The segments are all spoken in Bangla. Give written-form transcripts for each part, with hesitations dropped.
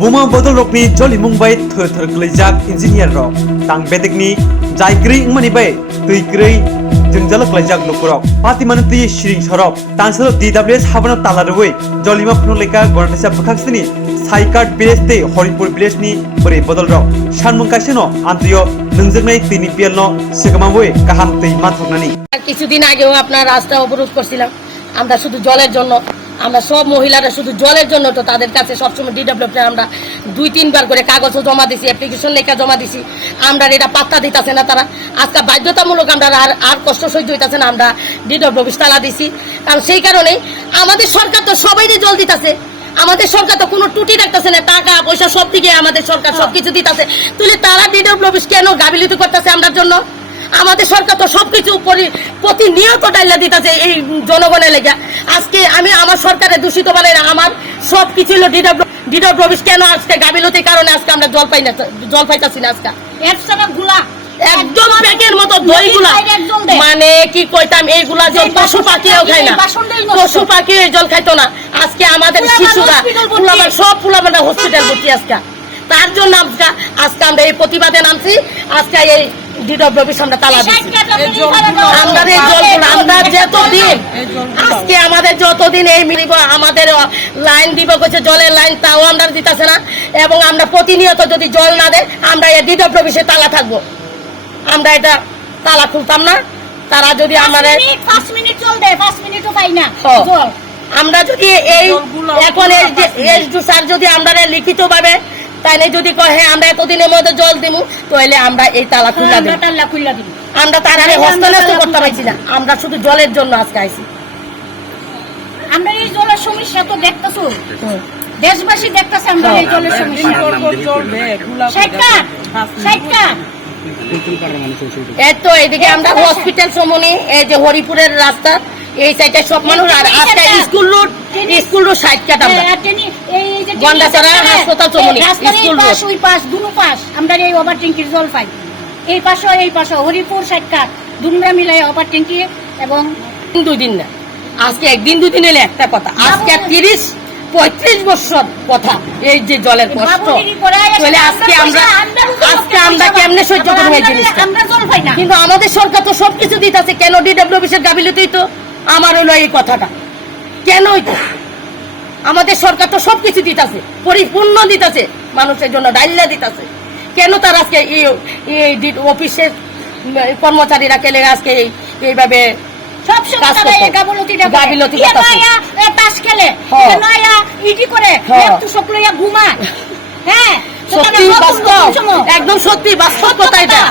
Buma bodol rokni joli mumbai thur klejak engineer rok tang bedekni jai krei ingmani bai tui krei jengjal klejak lokrok pati manti shiring sorok tangselo DWS habana talaroi jolima phunleka gornesa bukhaksini saikart village te horipur village ni bore bodol rok sanmung kaiseno antiyo nungjaknai tini pielno segamaboi kaham tei mathoknani কিছুদিন আগেও আপনার রাস্তা অবরোধ করছিলাম আমরা শুধু জলের জন্য আমরা সব মহিলারা শুধু জলের জন্য তো তাদের কাছে সবসময় ডিডব্লিউতে আমরা 2-3 বার করে কাগজও জমা দিছি অ্যাপ্লিকেশন লেখা জমা দিছি আমরা এটা পাত্তা দিতেছে না তারা আজকে বাধ্যতামূলক আমরা আর কষ্ট সহ্য হইতাছে না আমরা ডিডব্লিউ তালা দিছি কারণ সেই কারণে আমাদের সরকার তো সবাইকে জল দিতেছে আমাদের সরকার তো কোনো ত্রুটি রাখতেছে না টাকা পয়সা সব দিকে আমাদের সরকার সবকিছু দিতেছে তুলে তারা ডিডব্লিউ কেন গাফিলতি করতেছে আমরার জন্য আমাদের সরকার তো সবকিছু প্রতিনিয়ত ডাইলা দিতেছে এই জনগণের লেগে আজকে আমি আমার সরকারের দূষিত বলে আমার সবকিছু হলো ডিডব্লিউ কেন আজকে গাফিলতির কারণে আজকে আমরা জল পাইতাছি না আজকে একদম প্যাকের মতো দইগুলা মানে কি কইতাম এইগুলা জল পশু পাখিও খায় না পশু পাখি এই জল খাইতো না আজকে আমাদের শিশুরা সব ফুলাবানা হসপিটাল ভর্তি আজকে তার জন্য আজকে আমরা এই প্রতিবাদে নামছি আজকে এই ডিডব্লিউ আমরা তালা দিচ্ছি আমরা এই জলগুলো আমরা যতদিন আজকে আমাদের যতদিন এই মিলিব আমাদের লাইন দিব কইছে জলের লাইন তাও আমরা দিতেছে না এবং আমরা প্রতিনিয়ত যদি জল না দেয় আমরা এই ডিডব্লিউ তালা থাকবো আমরা এটা তালা খুলতাম না তারা যদি আমাদের 5 মিনিট জল দেয় 5 মিনিটও পাই না জল আমরা যদি এই এখন এই স্যার যদি আমরা লিখিত ভাবে তাইলে যদি কয় হ্যাঁ আমরা এতদিনের মধ্যে জল দিব তাহলে আমরা এই তালা খুলে দিব আমরা তার আগে হস্তনেস্ত করতে পারছি না আমরা শুধু জলের জন্য আজকে আইছি আমরা এই জলের সমস্যা তো দেখতেছো দেশবাসী দেখতেছে আমরা এই জলের সমস্যা এতো এদিকে আমরা হসপিটাল সমনি এই যে হরিপুরের রাস্তা এই সাইডে সব মানুষ আর আজকে স্কুল রোড সাইড কাট আমরা এই যে গন্ডাছড়া হাসপাতাল সমনি স্কুল রোড ওই পাশ দুনো পাশ আমরা এই ওভার ট্যাঙ্কির জল পাই এই পাশে হরিপুর সাইড কাট দুনরা মিলাই ওভার ট্যাঙ্কি এবং 2 দিন না আজকে একদিন 2 দিন এলে একটা কথা আজকে 30-35 বছর কথা এই যে জলের কষ্ট তাহলে আজকে আমরা কেমনে সহ্য করব এই জিনিসটা আমরা জল পাই না কিন্তু আমাদের সরকার তো সবকিছু দিতেছে কেন ডিডব্লিউ এর গাফিলতিই তো আমার হলো এই কথাটা কেন হইতো আমাদের সরকার তো সবকিছু দিতেছে পরিপূর্ণ দিতেছে মানুষের জন্য ডাইল্লা দিতেছে কেন তার আজকে এই অফিসের কর্মচারীরা কেলে আজকে এইভাবে একদম সত্যি বাস্তব কথা এটা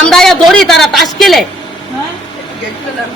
আমরা ধরি তারা তাস খেলে